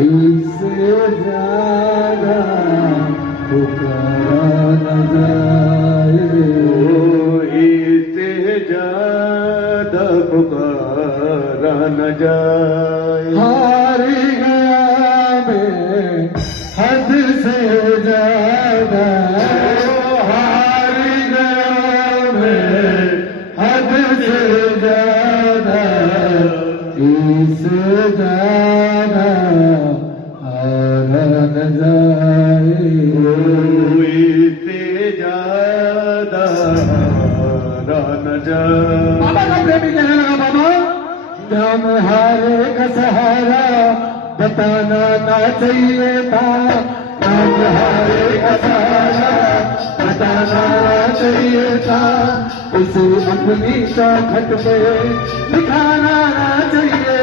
इससे ज्यादा पुकारा न जाए, इससे ज्यादा पुकारा न जाए। हारी गया मैं हद से ज्यादा, हारी गया मैं हद से ज्यादा, इससे ज्यादा हारा न जाए, इससे ज्यादा हारा न जाए। बाबा का प्रेमी कहने लगा, बाबा हम हारे का सहारा बताना ना चाहिए था, हम हारे का सहारा बताना ना चाहिए था, उसे अपनी चौखट पे दिखाना ना चाहिए